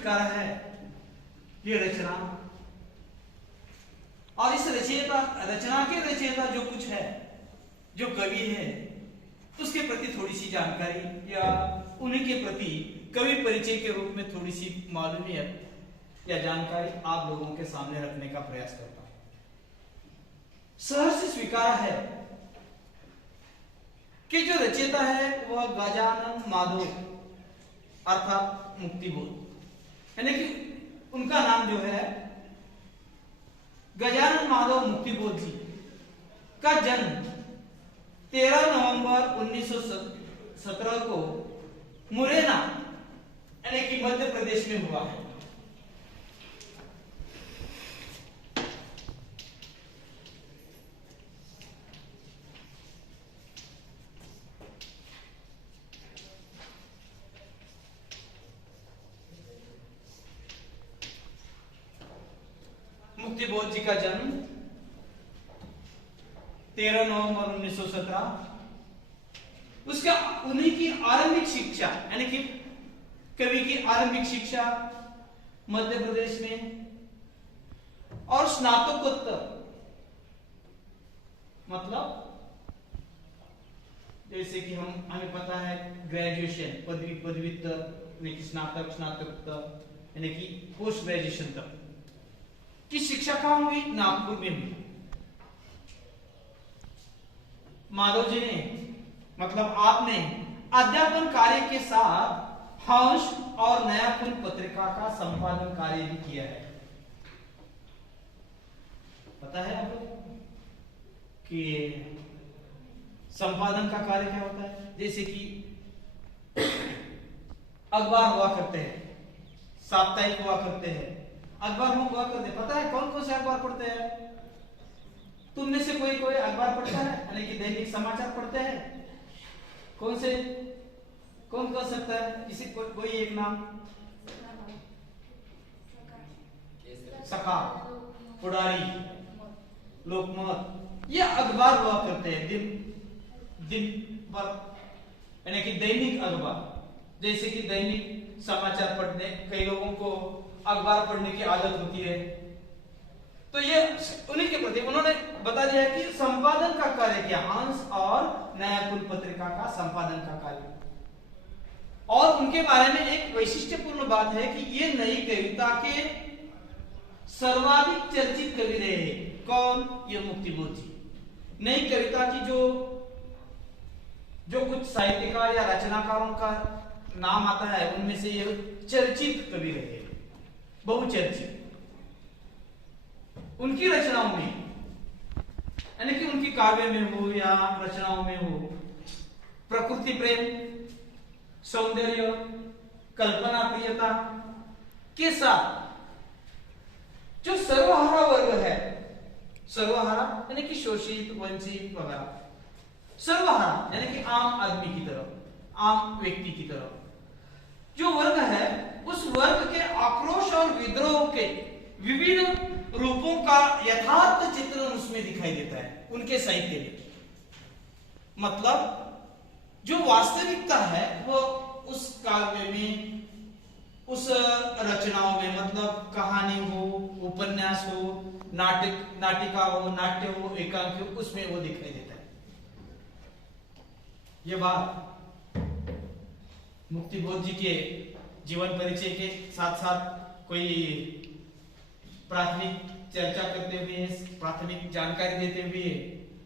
स्वीकारा है ये रचना, और इस रचना के रचयिता जो कुछ है, जो कवि है, उसके प्रति थोड़ी सी जानकारी या उन्हीं के प्रति कवि परिचय के रूप में थोड़ी सी मालूमियत या जानकारी आप लोगों के सामने रखने का प्रयास करता हूं। सहर्ष स्वीकार है कि जो रचयिता है वह गजानन माधव अर्थात मुक्तिबोध, यानी कि उनका नाम जो है गजानन माधव मुक्तिबोध जी का जन्म 13 नवंबर 1917 को मुरैना यानी कि मध्य प्रदेश में हुआ है। मुक्तिबोध जी का जन्म 13 नवंबर 1917, उसका उन्हीं की आरंभिक शिक्षा यानी कि कवि की आरंभिक शिक्षा मध्य प्रदेश में, और स्नातकोत्तर मतलब जैसे कि हमें पता है ग्रेजुएशन, पदव्युत्तर यानी कि स्नातकोत्तर यानी कि पोस्ट ग्रेजुएशन तक की शिक्षा कहां हुई? नागपुर में हुई। माधव जी ने मतलब आपने अध्यापन कार्य के साथ हंस और नयापुन पत्रिका का संपादन कार्य भी किया है। पता है आपको कि संपादन का कार्य क्या होता है? जैसे कि अखबार हुआ करते हैं, साप्ताहिक हुआ करते हैं, अखबार हुआ करते हैं। पता है कौन कौन से अखबार पढ़ते हैं? तुम में से कोई कोई अखबार पढ़ता है यानी कि दैनिक समाचार पढ़ते हैं? कौन से, कौन कर सकता है? किसी कोई एक नाम? सकाल, पुडारी, लोकमत, ये अखबार हुआ करते हैं दिन भर यानी कि दैनिक अखबार। जैसे कि दैनिक समाचार पढ़ने, कई लोगों को अखबार पढ़ने की आदत होती है, तो ये उन्हीं के प्रति उन्होंने बता दिया कि संपादन का कार्य किया, हंस और नयापुन पत्रिका का संपादन का कार्य। और उनके बारे में एक वैशिष्ट्यपूर्ण बात है कि ये नई कविता के सर्वाधिक चर्चित कवि रहे हैं। कौन? ये मुक्तिबोध जी। नई कविता की जो कुछ साहित्यकार या रचनाकारों का नाम आता है उनमें से ये चर्चित कवि रहे, बहुचर्चित। उनकी रचनाओं में यानी कि उनकी काव्य में हो या रचनाओं में हो, प्रकृति प्रेम, सौंदर्य, कल्पना प्रियता के साथ जो सर्वहारा वर्ग है, सर्वहारा यानी कि शोषित, वंचित वगैरह, सर्वहारा यानी कि आम आदमी की तरफ, आम व्यक्ति की तरफ जो वर्ग है, उस वर्ग के आक्रोश और विद्रोह के विभिन्न रूपों का यथार्थ चित्रण उसमें दिखाई देता है उनके साहित्य में। मतलब जो वास्तविकता है वो उस काव्य में, उस रचनाओं में, मतलब कहानी हो, उपन्यास हो, नाटिका हो, नाट्य हो, एकांक हो, उसमें वो दिखाई देता है। ये बात मुक्तिबोध जी के जीवन परिचय के साथ साथ कोई प्राथमिक चर्चा करते हुए, प्राथमिक जानकारी देते हुए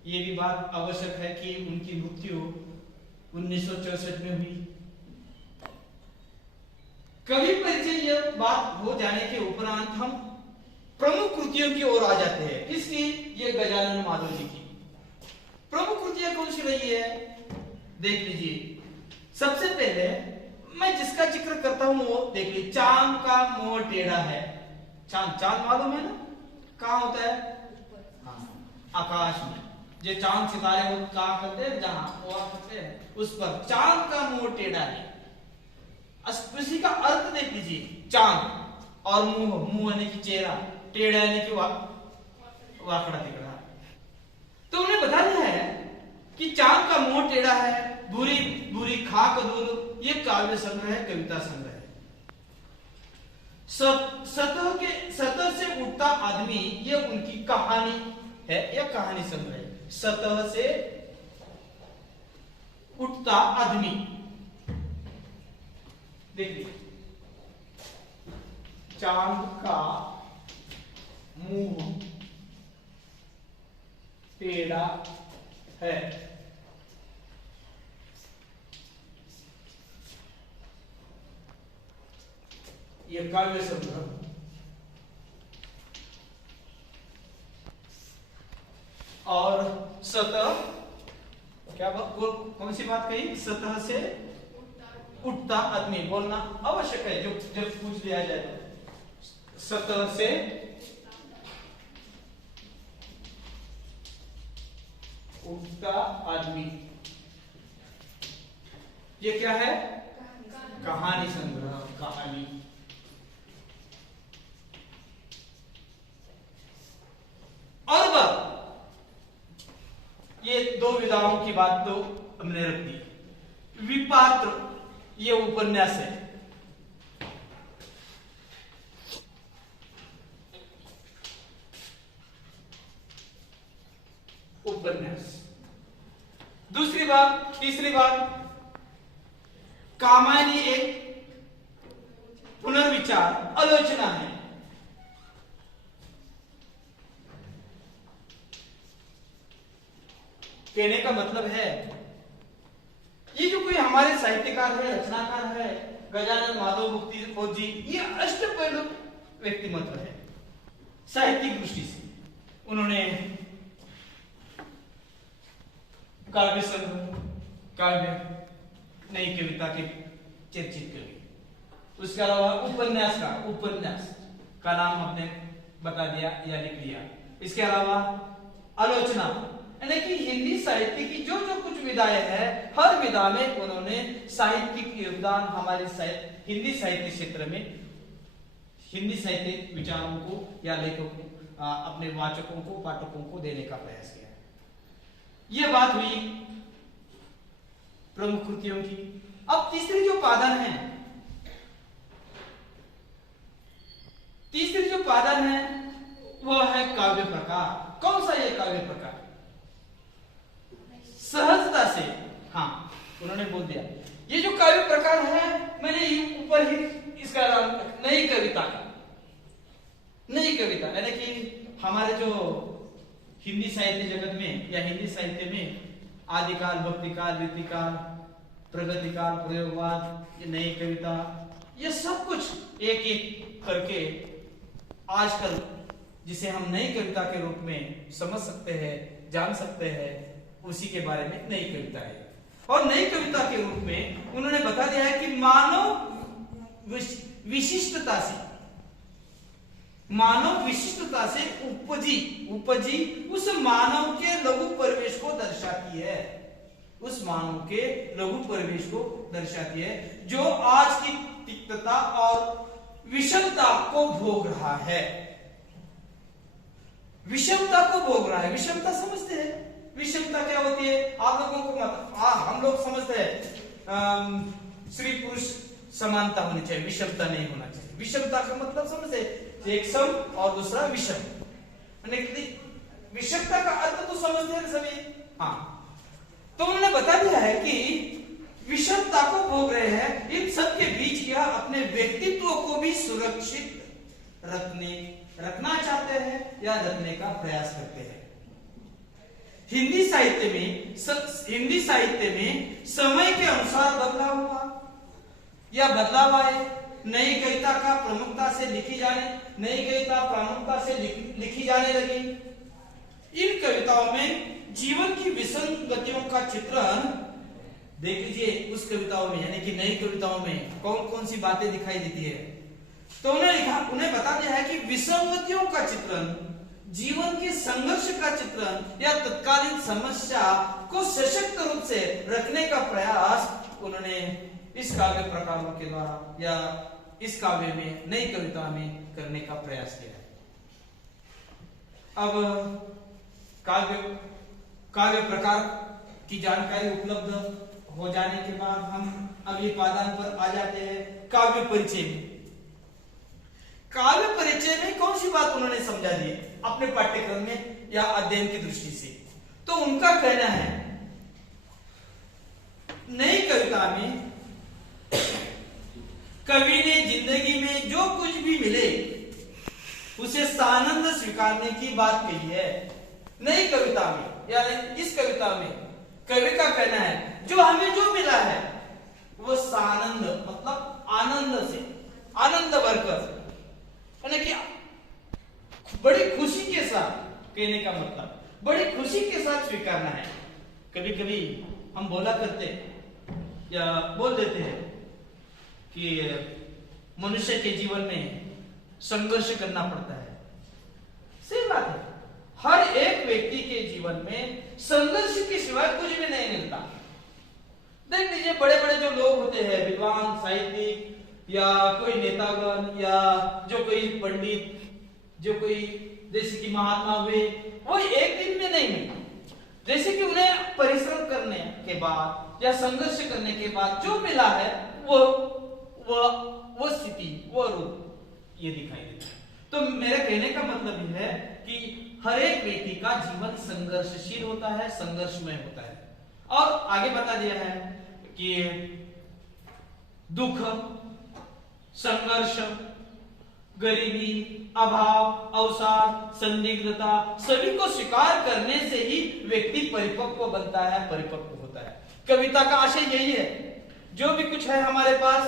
ये भी बात आवश्यक है कि उनकी मृत्यु 1964 में हुई। कवि परिचय यह बात हो जाने के उपरांत हम प्रमुख कृतियों की ओर आ जाते हैं। किसकी? ये गजानन माधव जी की प्रमुख कृतियां कौन सी रही है देख लीजिए। सबसे पहले मैं जिसका जिक्र करता हूं वो देख लीजिए, चांद का मोह टेढ़ा है। चांद मालूम है ना कहां होता है? आकाश में जो चांद सितारे वो कहां करते हैं, जहां वो करते हैं, उस पर चांद का मोह टेढ़ा है। उसी का अर्थ देख लीजिए, चांद और मुंह यानी कि चेहरा, टेढ़ा यानी कि वाकड़ा तिकड़ा। तो उन्हें बता दिया है कि चांद का मुंह टेढ़ा है, बुरी बुरी खाक दूर, ये काव्य संग्रह है, कविता संग्रह है। सतह से उठता आदमी, ये उनकी कहानी है, यह कहानी संग्रह है। सतह से उठता आदमी, देखिए चांद का मुंह टेढ़ा है, ये काव्य संग्रह। और सतह, क्या कौन सी बात कही? सतह से उठता आदमी बोलना आवश्यक है, जो जब पूछ लिया जाए तो। सतह से उठता आदमी, ये क्या है? कहानी संग्रह, कहानी। और बात, ये दो विधाओं की बात तो हमने रख दी। विपात्र, ये उपन्यास है। उपन्यास। दूसरी बात, तीसरी बात, कामायनी एक पुनर्विचार, आलोचना है। कहने का मतलब है, ये जो कोई हमारे साहित्यकार है, रचनाकार है, गजानन माधव मुक्ति खोज जी, ये अष्टपैलु व्यक्तिमत्व है साहित्यिक दृष्टि से। उन्होंने काव्य संग्रह, काव्य, नई कविता के चर्चित कवि। उसके अलावा उपन्यास का नाम आपने बता दिया या लिख दिया। इसके अलावा आलोचना, यानी कि हिंदी साहित्य की जो जो कुछ विधाएं हैं, हर विधा में उन्होंने साहित्यिक योगदान हमारे हिंदी साहित्य क्षेत्र में, हिंदी साहित्य विचारों को या लेखकों, अपने वाचकों को, पाठकों को देने का प्रयास किया। यह बात हुई प्रमुख कृतियों की। अब तीसरी जो पादन है, वह है काव्य प्रकार। कौन सा यह काव्य प्रकार? सहजता से, हाँ उन्होंने बोल दिया, ये जो काव्य प्रकार है, मैंने ऊपर ही इसका नाम नई कविता, यानी कि हमारे जो हिंदी साहित्य जगत में या हिंदी साहित्य में आदिकाल, भक्तिकाल, रीतिकाल, प्रगतिकाल, प्रयोगवाद, ये नई कविता, ये सब कुछ एक एक करके आजकल जिसे हम नई कविता के रूप में समझ सकते हैं, जान सकते हैं, उसी के बारे में नई कविता है। और नई कविता के रूप में उन्होंने बता दिया है कि मानव विशिष्टता से उपजी उस मानव के लघु परिवेश को दर्शाती है, जो आज की तिक्तता और विषमता को भोग रहा है। विषमता समझते हैं? विषमता क्या होती है? आप लोगों को हम लोग समझते हैं स्त्री पुरुष समानता होनी चाहिए, विषमता नहीं होना चाहिए। विषमता का मतलब समझते हैं? एक सम और दूसरा विषम। विषमता का अर्थ तो समझते हैं सभी। हाँ, तो उन्होंने बता दिया है कि विषमता को भोग रहे हैं, इन सब के बीच यह अपने व्यक्तित्व को भी सुरक्षित रखना चाहते हैं या रखने का प्रयास करते हैं। हिंदी साहित्य में समय के अनुसार बदलाव आए, नई कविता प्रामुख्यता से लिखी जाने लगी। इन कविताओं में जीवन की विसंगतियों का चित्रण देख लीजिए। उस कविताओं में, यानी कि नई कविताओं में कौन कौन सी बातें दिखाई देती है, तो उन्हें बता दिया है कि विसंगतियों का चित्रण, जीवन के संघर्ष का चित्रण या तत्कालीन समस्या को सशक्त रूप से रखने का प्रयास उन्होंने इस काव्य प्रकारों के द्वारा या इस काव्य में, नई कविता में करने का प्रयास किया है। अब काव्य प्रकार की जानकारी उपलब्ध हो जाने के बाद हम अगली पादान पर आ जाते हैं, काव्य परिचय में। काव्य परिचय में कौन सी बात उन्होंने समझा दी अपने पाठ्यक्रम में या अध्ययन की दृष्टि से? तो उनका कहना है नई कविता में कवि ने जिंदगी में जो कुछ भी मिले उसे सानंद स्वीकारने की बात कही है। नई कविता में यानी इस कविता में कवि का कहना है जो हमें जो मिला है वो सानंद मतलब आनंद से, आनंद भरकर, यानी कि बड़ी खुशी के साथ, कहने का मतलब बड़ी खुशी के साथ स्वीकारना है। कभी कभी हम बोला करते या बोल देते हैं कि मनुष्य के जीवन में संघर्ष करना पड़ता है। सही बात है, हर एक व्यक्ति के जीवन में संघर्ष के सिवाय कुछ भी नहीं मिलता। देख लीजिए बड़े बड़े जो लोग होते हैं, विद्वान, साहित्यिक या कोई नेतागण या जो कोई पंडित, जो कोई जैसे कि महात्मा हुए, वो एक दिन में नहीं मिले। जैसे कि उन्हें परिश्रम करने के बाद या संघर्ष करने के बाद जो मिला है वो स्थिति, वो रूप ये दिखाई देता है। तो मेरे कहने का मतलब यह है कि हर एक व्यक्ति का जीवन संघर्षशील होता है, संघर्षमय होता है। और आगे बता दिया है कि दुख, संघर्ष, गरीबी, अभाव, अवसाद, संदिग्धता सभी को स्वीकार करने से ही व्यक्ति परिपक्व बनता है, परिपक्व होता है। कविता का आशय यही है, जो भी कुछ है हमारे पास,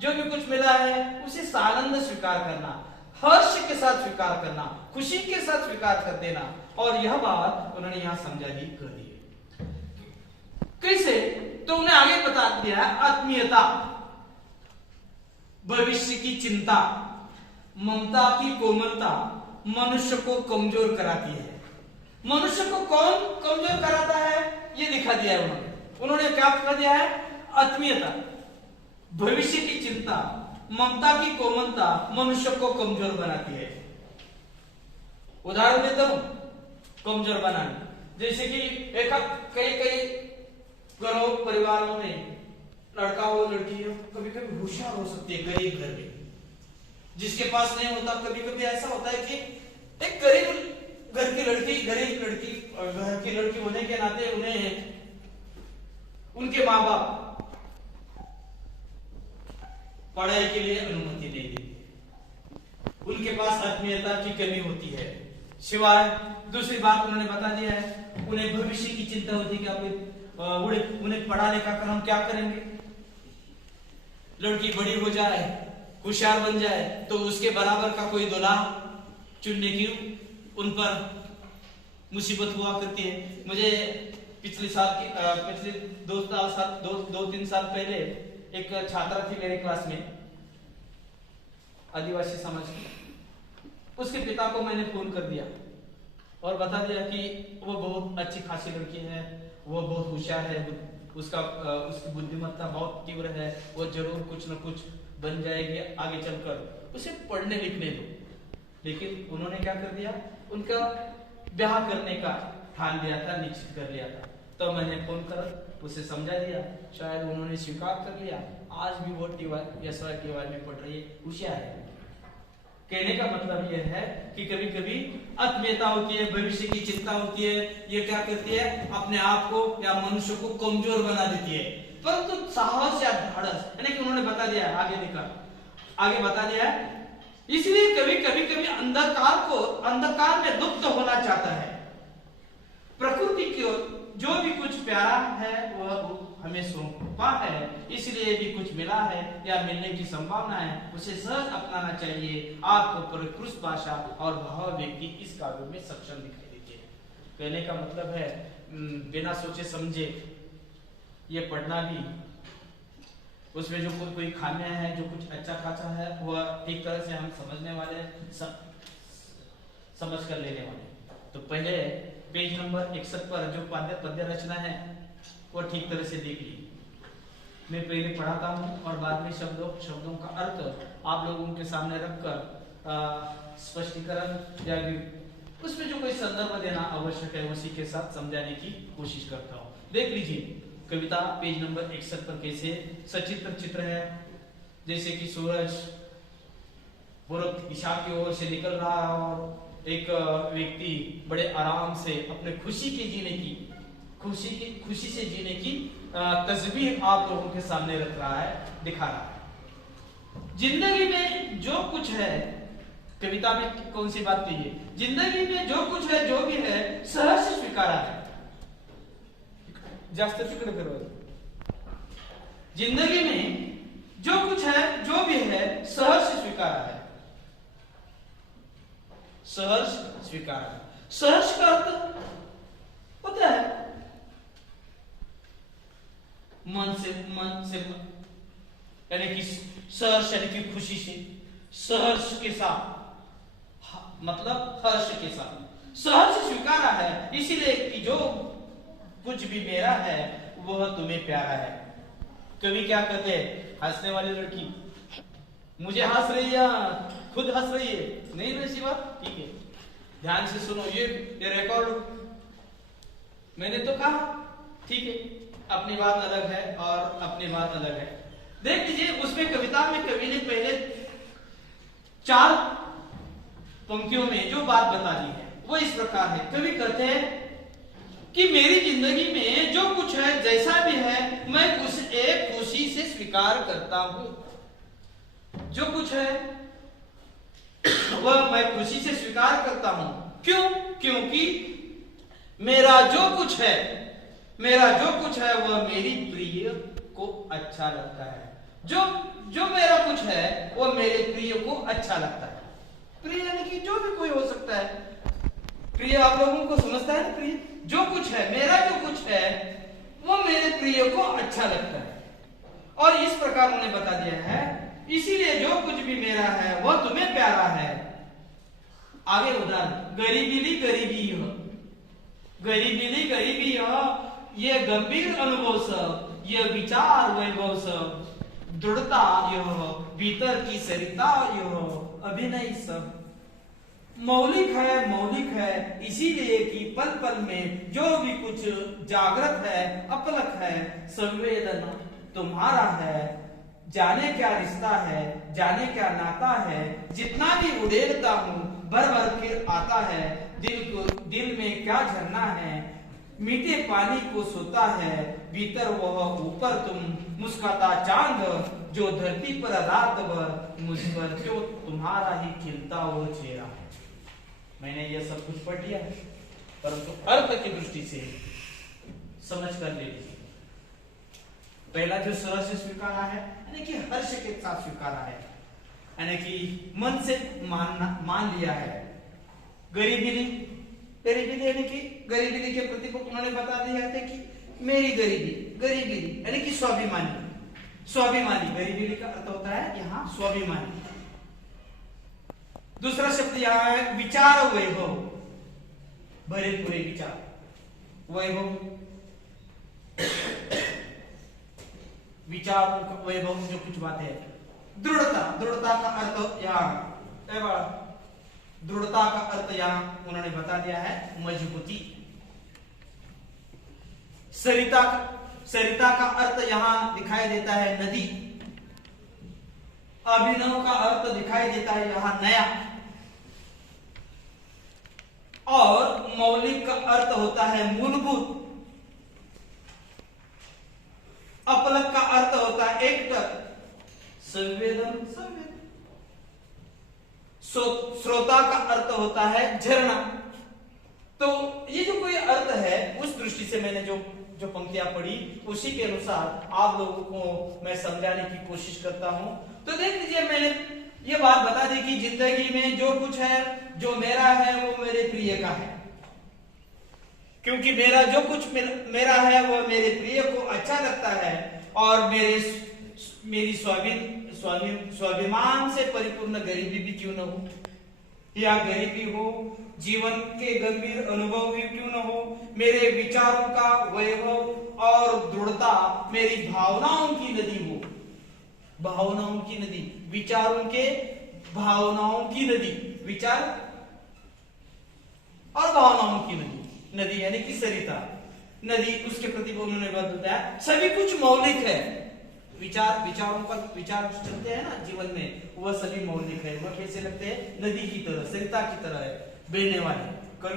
जो भी कुछ मिला है उसे सानंद स्वीकार करना, हर्ष के साथ स्वीकार करना, खुशी के साथ स्वीकार कर देना। और यह बात उन्होंने यहां समझा दी, कर दी। कैसे? तो उन्हें आगे बता दिया है आत्मीयता, भविष्य की चिंता, ममता की कोमलता मनुष्य को कमजोर कराती है। मनुष्य को कौन कमजोर कराता है ये दिखा दिया है उन्होंने क्या दिखा दिया है? आत्मीयता, भविष्य की चिंता, ममता की कोमलता मनुष्य को कमजोर बनाती है। उदाहरण देता हूं कमजोर बनाने, जैसे कि एक कई घरों परिवारों में लड़का हो लड़की हो कभी कभी होशियार हो सकती है, गरीब घर में जिसके पास नहीं होता। कभी कभी ऐसा होता है कि एक गरीब घर की लड़की, गरीब लड़की, घर की लड़की होने के नाते उन्हें उनके माँ बाप पढ़ाई के लिए अनुमति नहीं देती, उनके पास आत्मीयता की कमी होती है। सिवाय दूसरी बात उन्होंने बता दिया है, उन्हें भविष्य की चिंता होती है कि उन्हें पढ़ा लिखा कर हम क्या करेंगे, लड़की बड़ी हो जाए, होशियार बन जाए तो उसके बराबर का कोई दूल्हा चुनने की उन पर मुसीबत हुआ करती है। मुझे पिछले 2-3 साल पहले एक छात्रा थी मेरे क्लास में, आदिवासी समाज की। उसके पिता को मैंने फोन कर दिया और बता दिया कि वो बहुत अच्छी खासी लड़की है, वो बहुत होशियार है, उसकी बुद्धिमत्ता बहुत तीव्र है, वो जरूर कुछ न कुछ बन जाएगी आगे चलकर, उसे पढ़ने लिखने दो। लेकिन उन्होंने क्या कर दिया, उनका ब्याह करने का ठान लिया था, निश्चित कर लिया था। तो मैंने फोन कर उसे समझा दिया, शायद उन्होंने स्वीकार कर लिया। आज भी वो TY में पढ़ रही है, होशियार है। कहने का मतलब यह है कि कभी कभी आत्मीयता होती है, भविष्य की चिंता होती है, ये क्या करती है, अपने आप को या मनुष्य को कमजोर बना देती है। परंतु साहस या ढाढ़स, यानी कि उन्होंने बता दिया है, आगे बता दिया है, इसलिए कभी अंधकार में लुप्त होना चाहता है। प्रकृति की जो भी कुछ प्यारा है वह हमें सौंपा है, इसलिए भी कुछ मिला है या मिलने की संभावना है, उसे सहज अपनाना चाहिए। आपको परिष्कृत भाषा और भाव व्यक्ति इस काव्य में सक्षम दिखाई देती है। कहने का मतलब है बिना सोचे समझे ये पढ़ना भी, उसमें जो कोई खामियां हैं, जो कुछ अच्छा खासा है, वह ठीक तरह से हम समझने वाले, समझ कर लेने वाले। तो पहले पेज नंबर 61 पर जो पद्य रचना है वो ठीक तरह से देख ली। मैं पहले पढ़ाता हूँ और बाद में शब्दों का अर्थ आप लोगों के सामने रखकर स्पष्टीकरण या उसमें जो कोई संदर्भ देना आवश्यक है उसी के साथ समझाने की कोशिश करता हूँ। देख लीजिए कविता पेज नंबर 61 पर कैसे सचित्र चित्र है, जैसे कि सूरज, पूर्व दिशा की ओर से निकल रहा है और एक व्यक्ति बड़े आराम से अपने खुशी से जीने की तस्वीर आप लोगों के सामने रख रहा है, दिखा रहा है। जिंदगी में जो कुछ है, कविता में कौन सी बात कही है, जिंदगी में जो कुछ है, जो भी है, सहर्ष स्वीकारा है। जास्त तिकडे करो। जिंदगी में जो कुछ है, जो भी है, सहर्ष स्वीकारा है। सहर्ष स्वीकारा है। सहर्ष का अर्थ होता है मन से यानी कि सहर्ष यानी कि खुशी से, सहर्ष के साथ, मतलब हर्ष के साथ सहर्ष स्वीकारा है। इसीलिए कि जो कुछ भी मेरा है वह तुम्हें प्यारा है। कवि क्या कहते हैं, हंसने वाली लड़की मुझे हंस रही है, खुद हंस रही है, नहीं ना ऐसी बात, ठीक है, ध्यान से सुनो, ये रिकॉर्ड मैंने तो कहा, ठीक है, अपनी बात अलग है और अपनी बात अलग है। देख लीजिए उसमें कविता में कवि ने पहले 4 पंक्तियों में जो बात बता दी है वो इस प्रकार है। कवि कहते हैं कि मेरी जिंदगी में जो कुछ है, जैसा भी है, मैं उसे खुशी से स्वीकार करता हूं। जो कुछ है वह मैं खुशी से स्वीकार करता हूं। क्यों? क्योंकि मेरा जो कुछ है वह मेरी प्रिय को अच्छा लगता है। जो मेरा कुछ है वह मेरे प्रिय को अच्छा लगता है। प्रिय यानी कि जो भी कोई हो सकता है, प्रिय आप लोगों को समझता है ना, प्रिय जो कुछ है, मेरा जो कुछ है वो मेरे प्रिय को अच्छा लगता है। और इस प्रकार उन्होंने बता दिया है, इसीलिए जो कुछ भी मेरा है वह तुम्हें प्यारा है। आगे उदाहरण, गरीबीली गरीबी हो, गरीबीली गरीबी हो, ये गंभीर अनुभव सब, ये विचार वैभव सब, दृढ़ता यह भीतर की सरिता यह अभिनय सब मौलिक है, इसीलिए कि पल पल में जो भी कुछ जागृत है, अपलक है, संवेदना तुम्हारा है। जाने क्या रिश्ता है, जाने क्या नाता है, जितना भी उड़ेलता हूँ भर भर फिर आता है। दिल में क्या झरना है, मीठे पानी को सोता है, भीतर वह ऊपर तुम मुस्काता चांद, जो धरती पर रात भर मुझ पर क्यों तुम्हारा ही खिलता वो चेहरा है। मैंने यह सब कुछ पढ़ लिया, परंतु अर्थ की दृष्टि से समझ कर ले लीजिए। पहला जो सहर्ष से स्वीकारा है, यानी कि हर्ष के साथ स्वीकारा है, यानी कि मन से मान लिया है। गरीबी यानी कि गरीबी के प्रति उन्होंने बता दिया था कि मेरी गरीबी यानी कि स्वाभिमानी गरीबी का अर्थ होता है यहाँ स्वाभिमानी। दूसरा शब्द यहाँ है विचार वैभव, भरे पूरे विचार, वैभव विचार वैभव जो कुछ बात है। दृढ़ता का अर्थ यहाँ, दृढ़ता का अर्थ यहाँ उन्होंने बता दिया है मजबूती। सरिता का अर्थ यहाँ दिखाई देता है नदी। अभिनव का अर्थ दिखाई देता है यहाँ नया। और मौलिक का अर्थ होता है मूलभूत। अपलक का अर्थ होता है एकटक। संवेदन श्रोता का अर्थ होता है झरना। तो ये जो कोई अर्थ है, उस दृष्टि से मैंने जो पंक्तियां पढ़ी उसी के अनुसार आप लोगों को मैं समझाने की कोशिश करता हूं। तो देख लीजिए, मैंने ये बात बता दी कि जिंदगी में जो कुछ है, जो मेरा है वो मेरे प्रिय का है, क्योंकि मेरा जो कुछ मेरा है वो मेरे प्रिय को अच्छा लगता है। और मेरी स्वाभिमान से परिपूर्ण गरीबी भी क्यों न हो, या गरीबी हो, जीवन के गंभीर अनुभव भी क्यों न हो, मेरे विचारों का वैभव और दृढ़ता मेरी भावनाओं की नदी हो, भावनाओं की नदी, विचारों के भावनाओं की नदी, विचार और भावनाओं की नदी यानी कि सरिता नदी, उसके प्रति उन्होंने बात बताया। सभी कुछ मौलिक है, विचारों का विचार चलते हैं ना जीवन में, वह सभी मौलिक है। वह कैसे लगते हैं? नदी की तरह, सरिता की तरह है, बहने वाले। कल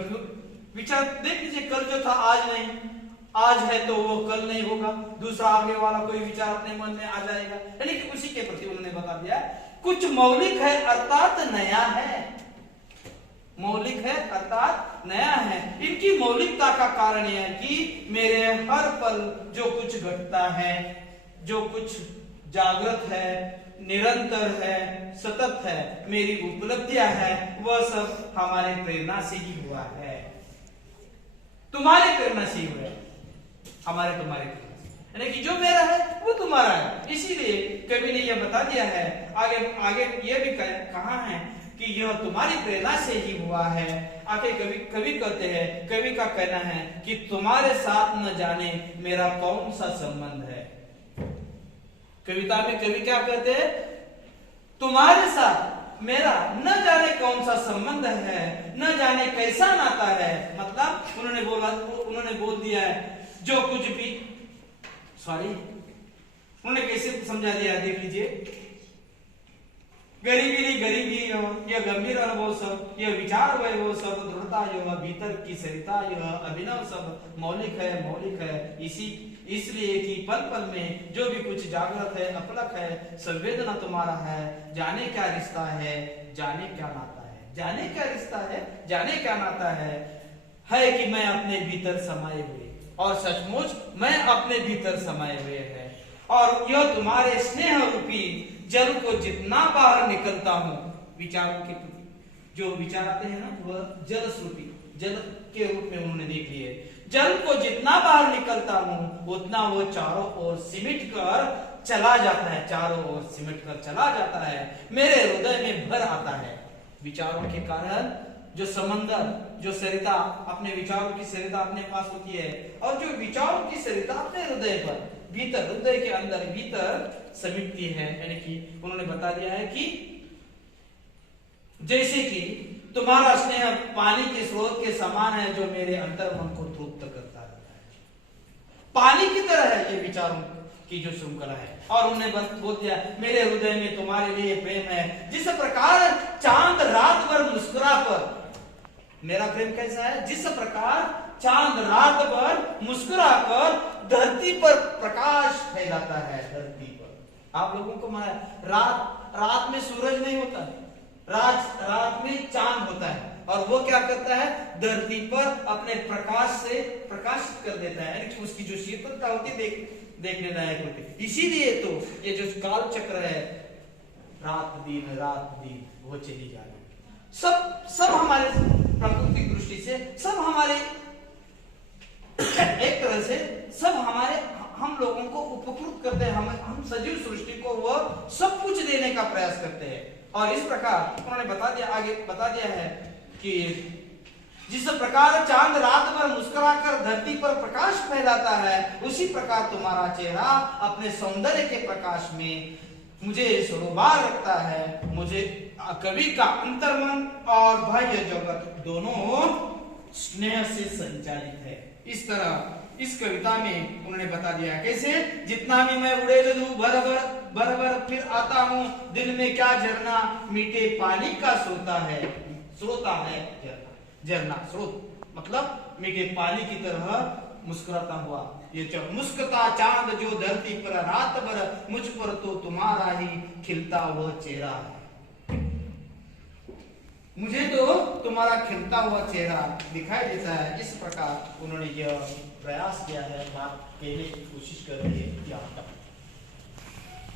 विचार देख लीजिए, कल जो था आज नहीं, आज है तो वो कल नहीं होगा, दूसरा आगे वाला कोई विचार अपने मन में आ जाएगा। यानी कि उसी के प्रति उन्होंने बता दिया कुछ मौलिक है अर्थात नया है, मौलिक है अर्थात नया है। इनकी मौलिकता का कारण यह है कि मेरे हर पल जो कुछ घटता है, जो कुछ जागृत है, निरंतर है, सतत है, मेरी उपलब्धियां है, वह सब हमारे प्रेरणा से ही हुआ है। तुम्हारी प्रेरणा से ही हुआ है, हमारे तुम्हारे प्रेरणा से, यानी कि जो मेरा है वो तुम्हारा है। इसीलिए कवि ने यह बता दिया है, आगे आगे यह भी कहा है कि यह तुम्हारी प्रेरणा से ही हुआ है। आगे कवि कहते हैं, कवि का कहना है कि तुम्हारे साथ न जाने मेरा कौन सा संबंध है। कविता में कवि क्या कहते हैं? तुम्हारे साथ मेरा न जाने कौन सा संबंध है, न जाने कैसा नाता है। मतलब उन्होंने बोल दिया है जो कुछ भी, उन्होंने कैसे समझा दिया, देख लीजिए। गरीबी नहीं गरीबी यह गंभीर अनुभव सब, यह विचार वैभव सब, दृढ़ता यह भीतर की सरिता यह अभिनव सब मौलिक है, मौलिक है। इसलिए कि पल पल में जो भी कुछ जागृत है, अपलक है, संवेदना तुम्हारा है। जाने क्या रिश्ता है, जाने क्या नाता है, जाने क्या रिश्ता है, जाने क्या नाता है कि मैं अपने भीतर समाये हुए, और सचमुच मैं अपने भीतर समाये हुए है। और यह तुम्हारे स्नेह रूपी जल को जितना बाहर निकलता हूं, विचारों के प्रति जो विचार आते हैं ना, वह जल स्वरूपी, जल के रूप में उन्होंने देख लिए। जल को जितना बाहर निकलता हूं उतना वो चारों ओर सिमट कर चला जाता है, चारों ओर सिमट कर चला जाता है, मेरे हृदय में भर आता है। विचारों के कारण जो समंदर, जो सरिता, अपने विचारों की सरिता अपने पास होती है, और जो विचारों की सरिता अपने हृदय पर, भीतर, हृदय के अंदर भीतर समिटती है। यानी कि उन्होंने बता दिया है कि जैसे कि तुम्हारा स्नेह पानी के स्रोत के समान है जो मेरे अंतर मन को तृप्त करता रहता है। पानी की तरह है ये विचारों की जो श्रृंखला है। और उन्हें बोल दिया मेरे हृदय में तुम्हारे लिए प्रेम है, जिस प्रकार चांद रात भर मुस्कुरा पर, मेरा प्रेम कैसा है? जिस प्रकार चांद रात भर मुस्कुरा कर धरती पर प्रकाश फैलाता है। धरती पर आप लोगों को रात में सूरज नहीं होता है, रात में चांद होता है, और वो क्या करता है? धरती पर अपने प्रकाश से प्रकाशित कर देता है, यानी उसकी जो शीतलता होती है देखने लायक होती है। इसीलिए तो ये जो काल चक्र है, रात दिन वो चली जा रही है। सब हमारे प्राकृतिक दृष्टि से, सब हमारे एक तरह से सब हमारे, हम लोगों को उपकृत करते हैं। हम सजीव सृष्टि को वह सब कुछ देने का प्रयास करते हैं। और इस प्रकार उन्होंने आगे बता दिया है कि जिस प्रकार चांद रात भर मुस्कुराकर धरती पर प्रकाश फैलाता है, उसी प्रकार तुम्हारा चेहरा अपने सौंदर्य के प्रकाश में मुझे सरोबार रखता है। मुझे कवि का अंतर्मन और बाह्य जगत दोनों स्नेह से संचालित है। इस तरह इस कविता में उन्होंने बता दिया कैसे, जितना भी मैं उड़ेल लूं भर भर फिर आता हूं, दिल में क्या झरना मीठे पानी का सोता है, श्रोता है झरना, स्रोत मतलब मीठे पानी की तरह मुस्कुराता हुआ। ये जो मुस्कुता चांद जो धरती पर रात भर, मुझ पर तो तुम्हारा ही खिलता वह चेहरा है। मुझे तो तुम्हारा खिलता हुआ चेहरा दिखाई देता है। इस प्रकार उन्होंने यह प्रयास किया है, बात कहने की कोशिश कर रही है।